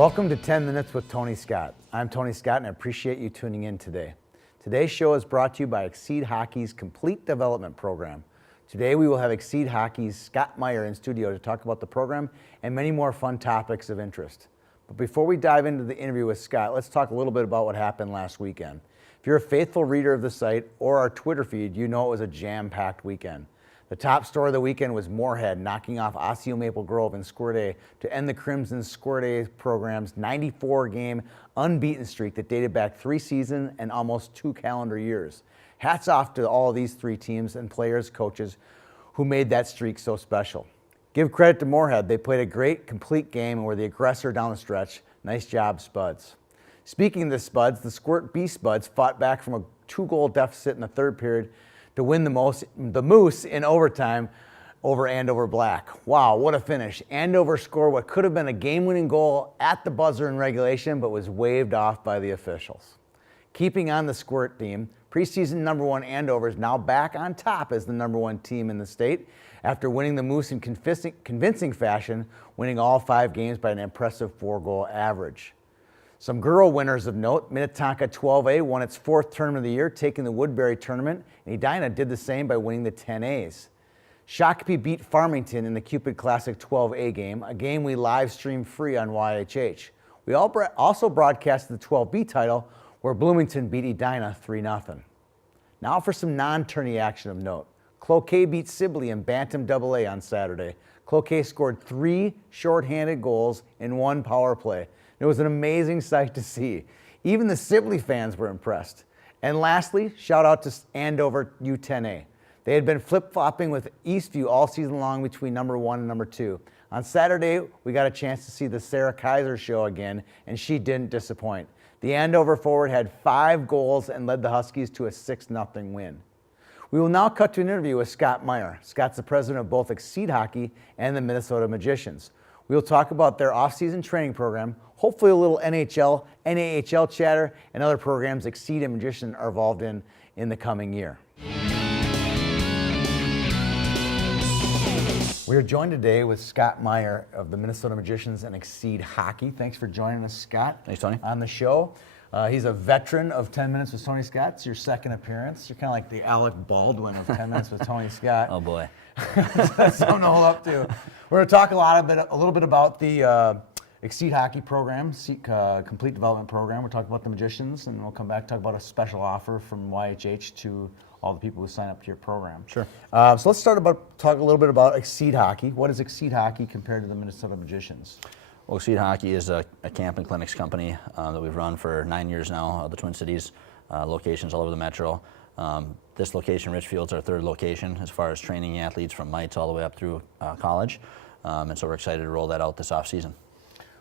Welcome to 10 Minutes with Tony Scott. I'm Tony Scott and I appreciate you tuning in today. Today's show is brought to you by Exceed Hockey's Complete Development Program. Today we will have Exceed Hockey's Scott Meyer in studio to talk about the program and many more fun topics of interest. But before we dive into the interview with Scott, let's talk a little bit about what happened last weekend. If you're a faithful reader of the site or our Twitter feed, you know it was a jam-packed weekend. The top story of the weekend was Moorhead knocking off Osseo Maple Grove in Squirt A to end the Crimson Squirt A program's 94-game unbeaten streak that dated back 3 seasons and almost 2 calendar years. Hats off to all of these 3 teams and players, coaches who made that streak so special. Give credit to Moorhead. They played a great, complete game and were the aggressor down the stretch. Nice job, Spuds. Speaking of the Spuds, the Squirt B Spuds fought back from a 2-goal deficit in the third period to win the Moose in overtime over Andover Black. Wow, what a finish. Andover scored what could have been a game-winning goal at the buzzer in regulation, but was waved off by the officials. Keeping on the Squirt theme, preseason number 1 Andover is now back on top as the number 1 team in the state after winning the Moose in convincing fashion, winning all 5 games by an impressive 4-goal average. Some girl winners of note: Minnetonka 12A won its 4th tournament of the year, taking the Woodbury tournament, and Edina did the same by winning the 10As. Shakopee beat Farmington in the Cupid Classic 12A game, a game we live stream free on YHH. We also broadcasted the 12B title, where Bloomington beat Edina 3-0. Now for some non-tourney action of note. Cloquet beat Sibley in Bantam AA on Saturday. Cloquet scored 3 shorthanded goals in 1 power play. It was an amazing sight to see. Even the Sibley fans were impressed. And lastly, shout out to Andover U10A. They had been flip-flopping with Eastview all season long between number 1 and number 2. On Saturday, we got a chance to see the Sarah Kaiser show again, and she didn't disappoint. The Andover forward had 5 goals and led the Huskies to a 6-0 win. We will now cut to an interview with Scott Meyer. Scott's the president of both Exceed Hockey and the Minnesota Magicians. We will talk about their off-season training program, hopefully a little NHL, NAHL chatter, and other programs Exceed and Magicians are involved in the coming year. We are joined today with Scott Meyer of the Minnesota Magicians and Exceed Hockey. Thanks for joining us, Scott. Thanks, Tony. On the show. He's a veteran of 10 Minutes with Tony Scott. It's your 2nd appearance. You're kind of like the Alec Baldwin of 10 Minutes with Tony Scott. Oh, boy. That's something to hold up to. We're going to talk a little bit about the Exceed Hockey program, Complete Development Program. We'll talk about the Magicians, and we'll come back and talk about a special offer from YHH to all the people who sign up to your program. Sure. So let's talk a little bit about Exceed Hockey. What is Exceed Hockey compared to the Minnesota Magicians? Well, Exceed Hockey is a camp and clinics company that we've run for 9 years now, the Twin Cities, locations all over the metro. This location, Richfield, is our 3rd location as far as training athletes from mites all the way up through college. And so we're excited to roll that out this off-season.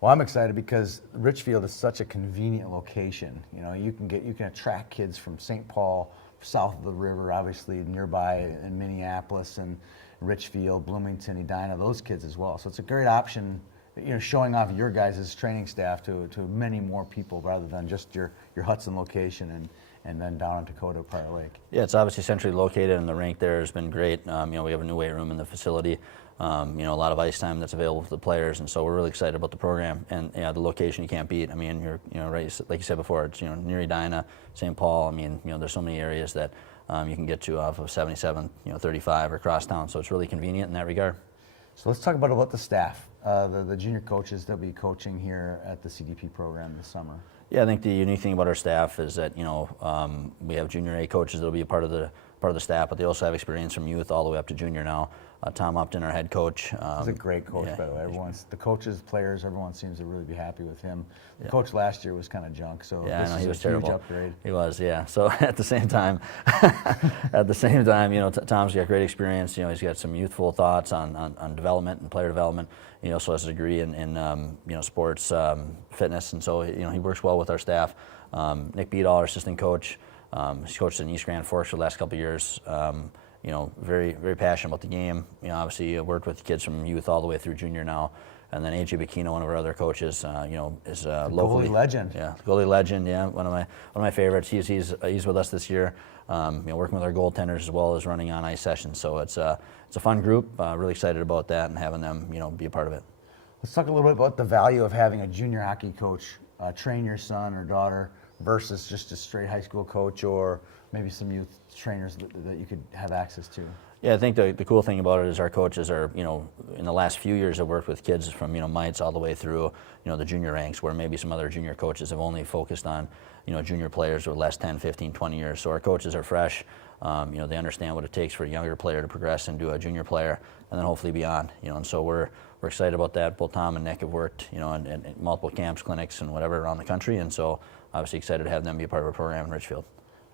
Well, I'm excited because Richfield is such a convenient location. You know, you can attract kids from St. Paul, south of the river, obviously nearby in Minneapolis, and Richfield, Bloomington, Edina, those kids as well. So it's a great option, you know, showing off your guys' training staff to many more people rather than just your Hudson location and then down in Dakota, Prior Lake. Yeah, it's obviously centrally located, and the rink there has been great. You know, we have a new weight room in the facility. You know, a lot of ice time that's available for the players, and so we're really excited about the program. And the location you can't beat. I mean, right, like you said before, it's near Edina, St. Paul. I mean, there's so many areas that you can get to off of 77, 35 or across town. So it's really convenient in that regard. So let's talk about the staff, the junior coaches that will be coaching here at the CDP program this summer. Yeah, I think the unique thing about our staff is that we have junior A coaches that will be a part of the staff, but they also have experience from youth all the way up to junior now. Tom Upton, our head coach. He's a great coach, by the way. The coaches, players, everyone seems to really be happy with him. The coach last year was kind of junk, so this is he was a terrible. Huge upgrade. He was, yeah. So at the same time, Tom's got great experience. He's got some youthful thoughts on development and player development. He also has a degree in sports fitness, and so he works well with our staff. Nick Beadall, our assistant coach, he's coached in East Grand Forks for the last couple of years. Very, very passionate about the game. Obviously worked with the kids from youth all the way through junior now. And then AJ Bacchino, one of our other coaches, is locally. Goalie legend. Yeah, goalie legend. Yeah, one of my favorites. He's with us this year. Working with our goaltenders as well as running on ice sessions. So it's a fun group. Really excited about that and having them be a part of it. Let's talk a little bit about the value of having a junior hockey coach train your son or daughter versus just a straight high school coach or maybe some youth trainers that you could have access to. Yeah, I think the cool thing about it is our coaches are, in the last few years have worked with kids from, mites all the way through, the junior ranks, where maybe some other junior coaches have only focused on, junior players with less 10, 15, 20 years. So our coaches are fresh. They understand what it takes for a younger player to progress into a junior player and then hopefully beyond, and so we're excited about that. Both Tom and Nick have worked, in multiple camps, clinics, and whatever around the country, and so obviously excited to have them be a part of our program in Richfield.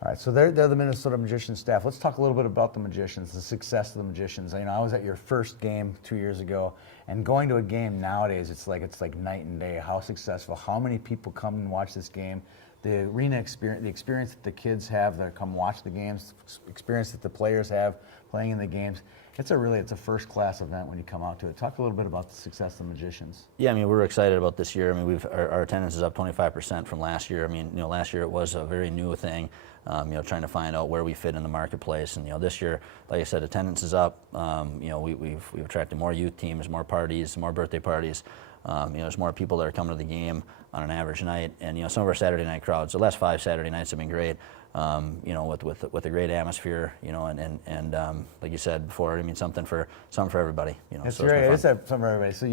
All right, so they're the Minnesota Magicians staff. Let's talk a little bit about the Magicians, the success of the Magicians. I was at your first game 2 years ago, and going to a game nowadays, it's like night and day. How successful? How many people come and watch this game? The arena experience, the experience that the kids have that come watch the games, experience that the players have playing in the games. It's a first-class event when you come out to it. Talk a little bit about the success of the Magicians. Yeah, we're excited about this year. Our attendance is up 25% from last year. Last year it was a very new thing, trying to find out where we fit in the marketplace. And this year, like I said, attendance is up. We've attracted more youth teams, more parties, more birthday parties. There's more people that are coming to the game on an average night, and some of our Saturday night crowds. The last 5 Saturday nights have been great. With a great atmosphere, and like you said before, something for everybody. That's so right. It's something for everybody. So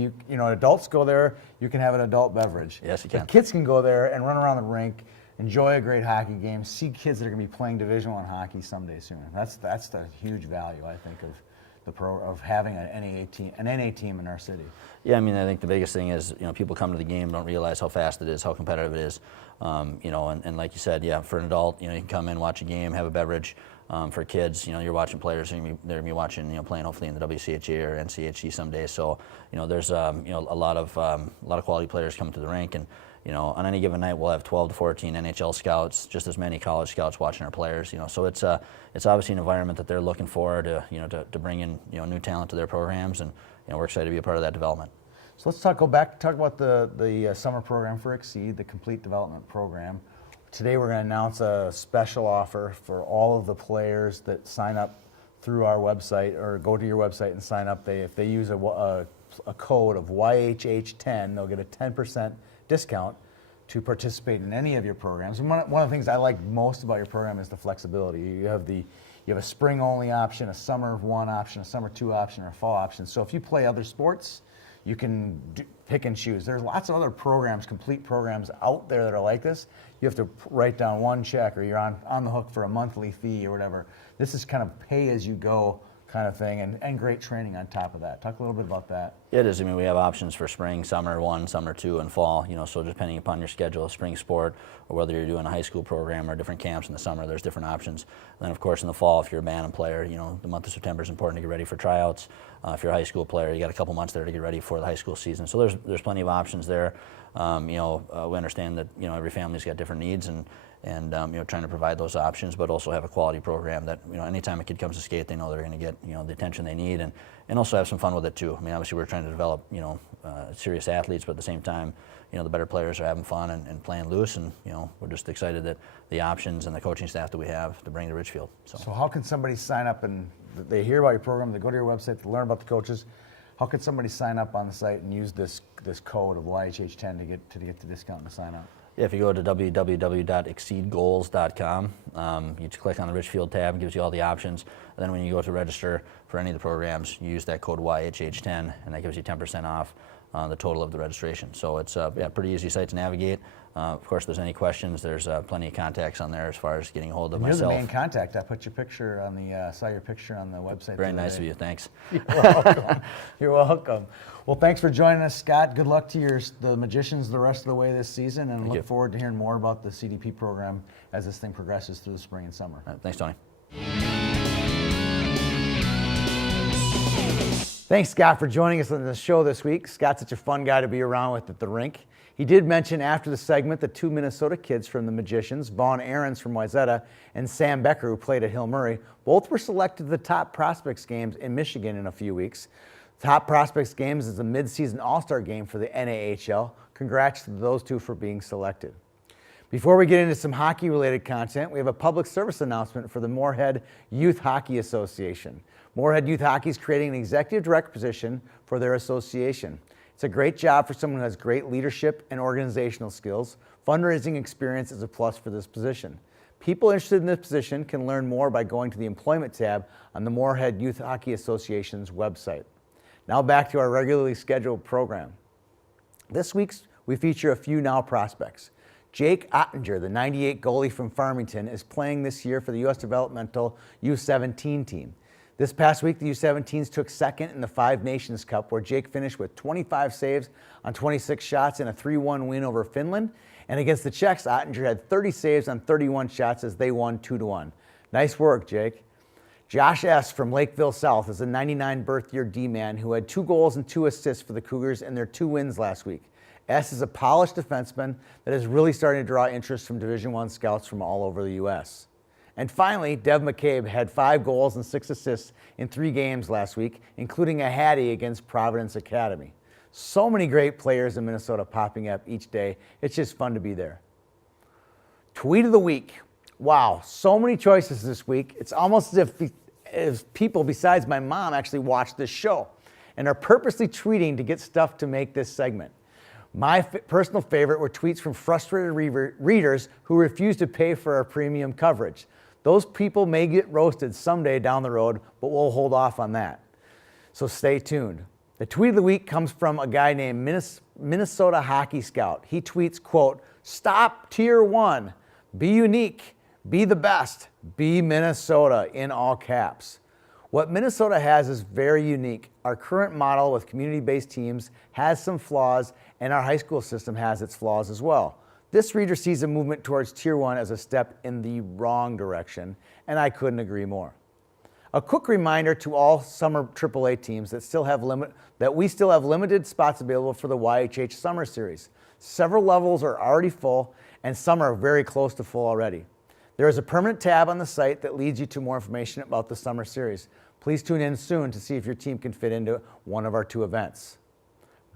adults go there. You can have an adult beverage. Yes, you can. The kids can go there and run around the rink, enjoy a great hockey game, see kids that are going to be playing Division I hockey someday soon. That's the huge value, I think, of having an NA team in our city. Yeah, I think the biggest thing is, people come to the game, don't realize how fast it is, how competitive it is. And like you said, yeah, for an adult, you can come in, watch a game, have a beverage. For kids, you're watching players, they're going to be watching, playing hopefully in the WCHA or NCHC someday. So, there's, a lot of quality players coming to the rink, and, on any given night we'll have 12 to 14 NHL scouts, just as many college scouts watching our players. So it's obviously an environment that they're looking for to bring in, new talent to their programs, and we're excited to be a part of that development. So let's talk about the summer program for Exceed, the Complete Development Program. Today we're going to announce a special offer for all of the players that sign up through our website or go to your website and sign up. If they use a code of YHH10, they'll get a 10% discount to participate in any of your programs. And one of the things I like most about your program is the flexibility. You have a spring-only option, a summer 1 option, a summer 2 option, or a fall option. So if you play other sports, you can pick and choose. There's lots of other programs, complete programs out there that are like this. You have to write down one check, or you're on the hook for a monthly fee or whatever. This is kind of pay-as-you-go kind of thing, and great training on top of that. Talk a little bit about that. It is. We have options for spring, summer 1, summer 2, and fall. So depending upon your schedule, spring sport, or whether you're doing a high school program or different camps in the summer, there's different options. And then, of course, in the fall, if you're a Bantam player, the month of September is important to get ready for tryouts. If you're a high school player, you got a couple months there to get ready for the high school season. So there's plenty of options there. We understand that every family's got different needs, and trying to provide those options, but also have a quality program that, anytime a kid comes to skate, they know they're going to get, the attention they need, and also have some fun with it too. Obviously we're trying to develop, serious athletes, but at the same time, the better players are having fun and playing loose, and, we're just excited that the options and the coaching staff that we have to bring to Richfield. So how can somebody sign up, and they hear about your program, they go to your website to learn about the coaches? How could somebody sign up on the site and use this code of YHH10 to get the discount and sign up? Yeah, if you go to www.exceedgoals.com, you just click on the Richfield tab, it gives you all the options. And then when you go to register for any of the programs, you use that code YHH10, and that gives you 10% off the total of the registration. So it's a pretty easy site to navigate. Of course, if there's any questions, there's plenty of contacts on there as far as getting a hold of myself. You're the main contact. I put your picture on saw your picture on the website. Very nice of you, thanks. You're welcome. You're welcome. Well, thanks for joining us, Scott. Good luck to the Magicians the rest of the way this season, and look forward to hearing more about the CDP program as this thing progresses through the spring and summer. Thanks, Tony. Thanks, Scott, for joining us on the show this week. Scott's such a fun guy to be around with at the rink. He did mention after the segment the 2 Minnesota kids from the Magicians, Vaughn Ahrens from Wayzata and Sam Becker, who played at Hill Murray. Both were selected to the Top Prospects Games in Michigan in a few weeks. Top Prospects Games is a mid-season all-star game for the NAHL. Congrats to those two for being selected. Before we get into some hockey-related content, we have a public service announcement for the Moorhead Youth Hockey Association. Moorhead Youth Hockey is creating an executive director position for their association. It's a great job for someone who has great leadership and organizational skills. Fundraising experience is a plus for this position. People interested in this position can learn more by going to the Employment tab on the Moorhead Youth Hockey Association's website. Now back to our regularly scheduled program. This week, we feature a few now prospects. Jake Ottinger, the '98 goalie from Farmington, is playing this year for the U.S. Developmental U17 team. This past week, the U17s took second in the Five Nations Cup, where Jake finished with 25 saves on 26 shots in a 3-1 win over Finland. And against the Czechs, Ottinger had 30 saves on 31 shots as they won 2-1. Nice work, Jake. Josh S. from Lakeville South is a '99 birth year D-man who had 2 goals and 2 assists for the Cougars in their 2 wins last week. S is a polished defenseman that is really starting to draw interest from Division I scouts from all over the U.S. And finally, Dev McCabe had 5 goals and 6 assists in 3 games last week, including a hattie against Providence Academy. So many great players in Minnesota popping up each day. It's just fun to be there. Tweet of the week. Wow, so many choices this week. It's almost as if people besides my mom actually watch this show and are purposely tweeting to get stuff to make this segment. My personal favorite were tweets from frustrated readers who refuse to pay for our premium coverage. Those people may get roasted someday down the road, but we'll hold off on that. So stay tuned. The tweet of the week comes from a guy named Minnesota Hockey Scout. He tweets, quote, "Stop Tier 1. Be unique. Be the best. Be Minnesota," in all caps. What Minnesota has is very unique. Our current model with community-based teams has some flaws, and our high school system has its flaws as well. This reader sees a movement towards Tier 1 as a step in the wrong direction, and I couldn't agree more. A quick reminder to all summer AAA teams that we still have limited spots available for the YHH Summer Series. Several levels are already full, and some are very close to full already. There is a permanent tab on the site that leads you to more information about the Summer Series. Please tune in soon to see if your team can fit into one of our 2 events.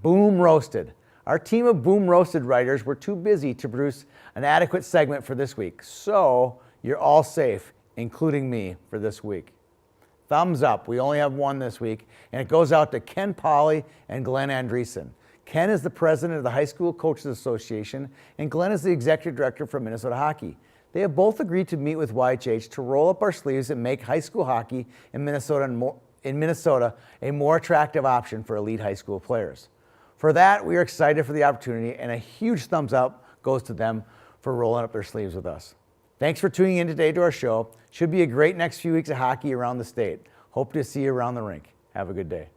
Boom Roasted. Our team of Boom Roasted writers were too busy to produce an adequate segment for this week, so you're all safe, including me, for this week. Thumbs up. We only have one this week, and it goes out to Ken Pauley and Glenn Andreessen. Ken is the president of the High School Coaches Association, and Glenn is the executive director for Minnesota Hockey. They have both agreed to meet with YHH to roll up our sleeves and make high school hockey in Minnesota a more attractive option for elite high school players. For that, we are excited for the opportunity, and a huge thumbs up goes to them for rolling up their sleeves with us. Thanks for tuning in today to our show. Should be a great next few weeks of hockey around the state. Hope to see you around the rink. Have a good day.